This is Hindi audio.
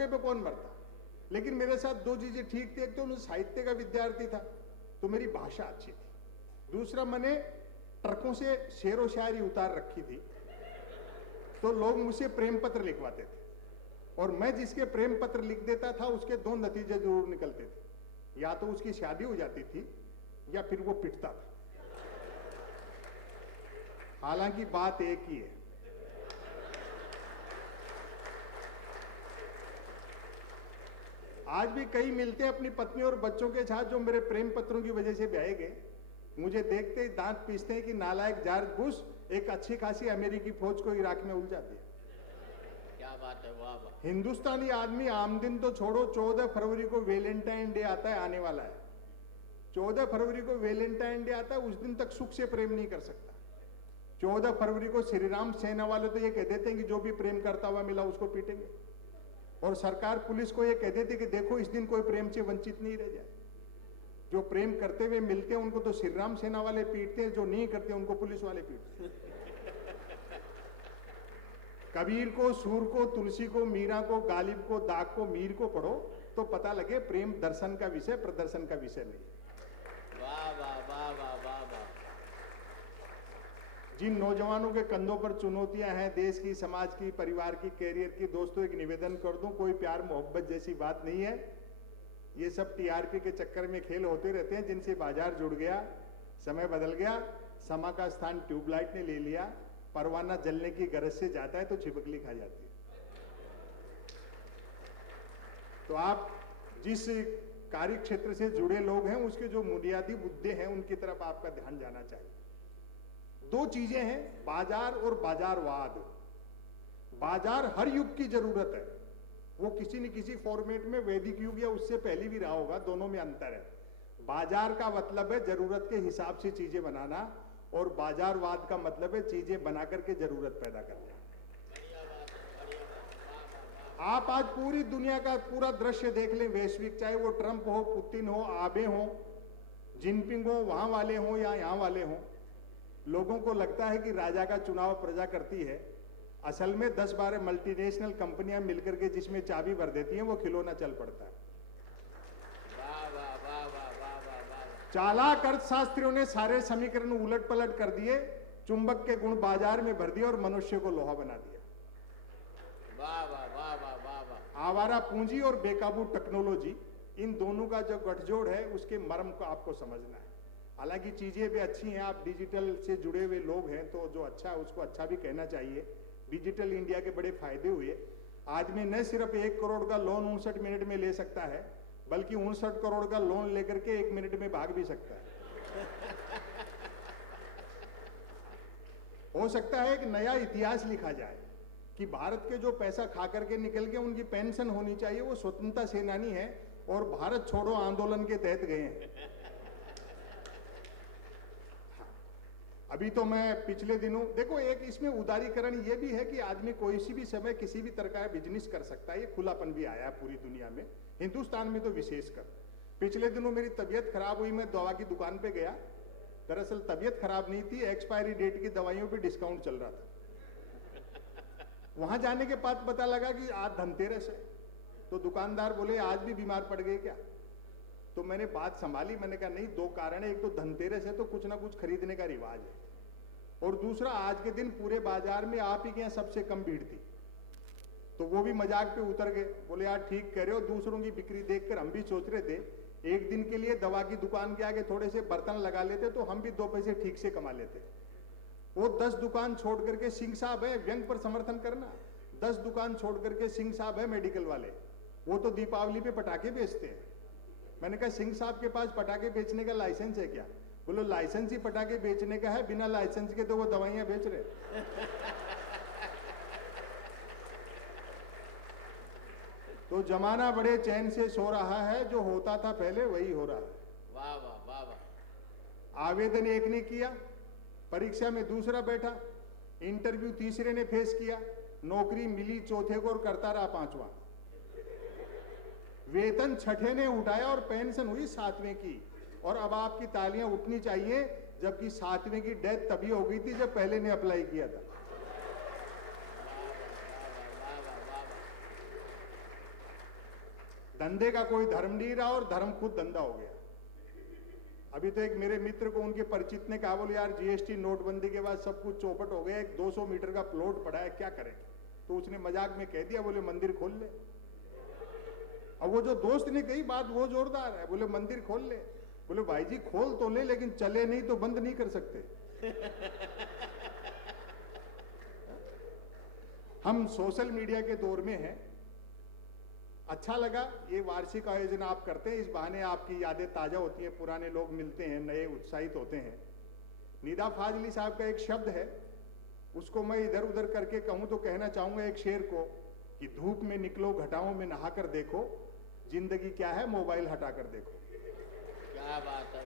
मौके पे कौन मरता। लेकिन मेरे साथ दो चीजें ठीक थी, एक तो उन्हें साहित्य का विद्यार्थी था तो मेरी भाषा अच्छी थी, दूसरा मैंने ट्रकों से शेरो शायरी उतार रखी थी तो लोग मुझसे प्रेम पत्र लिखवाते थे, और मैं जिसके प्रेम पत्र लिख देता था उसके दो नतीजे जरूर निकलते थे, या तो उसकी शादी हो जाती थी या फिर वो पिटता था। हालांकि बात एक ही है। आज भी कई मिलते हैं अपनी पत्नी और बच्चों के साथ जो मेरे प्रेम पत्रों की वजह से ब्याहे गए, मुझे देखते ही दांत पीसते हैं कि नालायक जॉर्ज बुश एक अच्छी खासी अमेरिकी फौज को इराक में उलझा दिया। क्या बात है, वाह वाह। हिंदुस्तानी आदमी आम दिन तो छोड़ो, 14 फरवरी को वैलेंटाइन डे आता है, आने वाला है। 14 फरवरी को वैलेंटाइन डे आता है, उस दिन तक सुख से प्रेम नहीं कर सकता। 14 फरवरी को श्री राम सेना वाले तो ये कह देते हैं कि जो भी प्रेम करता हुआ मिला उसको पीटेंगे, और सरकार पुलिस को ये कह देती कि देखो इस दिन कोई प्रेम से वंचित नहीं रह जाए। जो प्रेम करते हुए मिलते हैं उनको तो श्री राम सेना वाले पीटते हैं, जो नहीं करते उनको पुलिस वाले पीटते हैं। कबीर को, सूर को, तुलसी को, मीरा को, गालिब को, दाग को, मीर को पढ़ो तो पता लगे प्रेम दर्शन का विषय, प्रदर्शन का विषय नहीं। वाह वाह वाह वाह वाह वाह। जिन नौजवानों के कंधों पर चुनौतियां हैं, देश की, समाज की, परिवार की, कैरियर की, दोस्तों एक निवेदन कर दूं, कोई प्यार मोहब्बत जैसी बात नहीं है। ये सब टीआरपी के चक्कर में खेल होते रहते हैं जिनसे बाजार जुड़ गया, समय बदल गया, समा का स्थान ट्यूबलाइट ने ले लिया, परवाना जलने की गरज से जाता है तो छिपकली खा जाती है। तो आप जिस कार्य क्षेत्र से जुड़े लोग हैं उसके जो बुनियादी मुद्दे हैं उनकी तरफ आपका ध्यान जाना चाहिए। दो चीजें हैं, बाजार और बाजारवाद। बाजार हर युग की जरूरत है, वो किसी न किसी फॉर्मेट में वैदिक युग या उससे पहले भी रहा होगा, दोनों में अंतर है। बाजार का मतलब है जरूरत के हिसाब से चीजें बनाना, और बाजारवाद का मतलब है चीजें बनाकर के जरूरत पैदा करना। आप आज पूरी दुनिया का पूरा दृश्य देख लें वैश्विक, चाहे वो ट्रंप हो, पुतिन हो, आबे हो, जिनपिंग हो, वहां वाले हो या यहां वाले हो, लोगों को लगता है कि राजा का चुनाव प्रजा करती है। असल में 10-12 मल्टीनेशनल कंपनियां मिलकर के जिसमें चाबी भर देती हैं वो खिलौना चल पड़ता है। वाह वाह वाह वाह वाह वाह वाह। चालाक अर्थशास्त्रियों ने सारे समीकरण उलट पलट कर दिए, चुंबक के गुण बाजार में भर दिए और मनुष्य को लोहा बना दिया। वाह वाह वाह वाह वाह वाह। आवारा पूंजी और बेकाबू टेक्नोलॉजी, इन दोनों का जो गठजोड़ है उसके मर्म को आपको समझना है। हालांकि चीजें भी अच्छी हैं, आप डिजिटल से जुड़े हुए लोग हैं तो जो अच्छा है उसको अच्छा भी कहना चाहिए। डिजिटल इंडिया के बड़े फायदे हुए। आदमी न सिर्फ 1 करोड़ का लोन 59 मिनट में ले सकता है, बल्कि 59 करोड़ का लोन लेकर के 1 मिनट में भाग भी सकता है। हो सकता है एक नया इतिहास लिखा जाए कि भारत के जो पैसा खा करके निकल के उनकी पेंशन होनी चाहिए, वो स्वतंत्रता सेनानी है और भारत छोड़ो आंदोलन के तहत गए हैं। अभी तो मैं पिछले दिनों देखो, एक इसमें उदारीकरण ये भी है कि आदमी कोई सी भी समय किसी भी तरह का बिजनेस कर सकता है, ये खुलापन भी आया है पूरी दुनिया में, हिंदुस्तान में तो विशेषकर। पिछले दिनों मेरी तबीयत खराब हुई, मैं दवा की दुकान पे गया। दरअसल तबीयत खराब नहीं थी, एक्सपायरी डेट की दवाइयों पे डिस्काउंट चल रहा था। वहां जाने के बाद पता लगा कि आज धनतेरस है, तो दुकानदार बोले आज भी बीमार पड़ गए क्या? तो मैंने बात संभाली, मैंने कहा नहीं, 2 कारण है, एक तो धनतेरस है तो कुछ ना कुछ खरीदने का रिवाज है, और दूसरा आज के दिन पूरे बाजार में आप ही के यहाँ सबसे कम भीड़ थी। तो वो भी मजाक पे उतर गए, बोले यार ठीक कह रहे हो, दूसरों की बिक्री देखकर हम भी सोच रहे थे एक दिन के लिए दवा की दुकान के आगे थोड़े से बर्तन लगा लेते तो हम भी 2 पैसे ठीक से कमा लेते। वो 10 दुकान छोड़ करके, सिंह साहब है, व्यंग पर समर्थन करना, 10 दुकान छोड़ करके सिंह साहब है मेडिकल वाले, वो तो दीपावली पे पटाखे बेचते हैं। मैंने कहा सिंह साहब के पास पटाखे बेचने का लाइसेंस है क्या? बोलो लाइसेंस ही पटाखे बेचने का है, बिना लाइसेंस के तो वो दवाइयां बेच रहे। तो जमाना बड़े चैन से सो रहा है, जो होता था पहले वही हो रहा है। वाह वाह वाह वाह। आवेदन एक ने किया, परीक्षा में दूसरा बैठा, इंटरव्यू तीसरे ने फेस किया, नौकरी मिली चौथे को और करता रहा 5वां। वेतन छठे ने उठाया और पेंशन हुई 7वें की। और अब आपकी तालियां उठनी चाहिए, जबकि 7वें की डेथ तभी हो गई थी जब पहले ने अप्लाई किया था। धंधे का कोई धर्म नहीं रहा और धर्म खुद धंधा हो गया। अभी तो एक मेरे मित्र को उनके परिचित ने कहा, बोले यार जीएसटी नोटबंदी के बाद सब कुछ चौपट हो गया, एक 200 मीटर का प्लॉट पड़ा है, क्या करें? तो उसने मजाक में कह दिया, बोले मंदिर खोल ले। अब वो जो दोस्त ने कही बात वो जोरदार है, बोले मंदिर खोल ले। बोले भाई जी खोल तो ले, लेकिन चले नहीं तो बंद नहीं कर सकते। हम सोशल मीडिया के दौर में हैं। अच्छा लगा ये वार्षिक आयोजन आप करते हैं, इस बहाने आपकी यादें ताजा होती हैं, पुराने लोग मिलते हैं, नए उत्साहित होते हैं। निदा फाजली साहब का एक शब्द है, उसको मैं इधर उधर करके कहूं तो कहना चाहूंगा एक शेर को कि धूप में निकलो घटाओं में नहाकर देखो, जिंदगी क्या है मोबाइल हटाकर देखो। क्या बात है।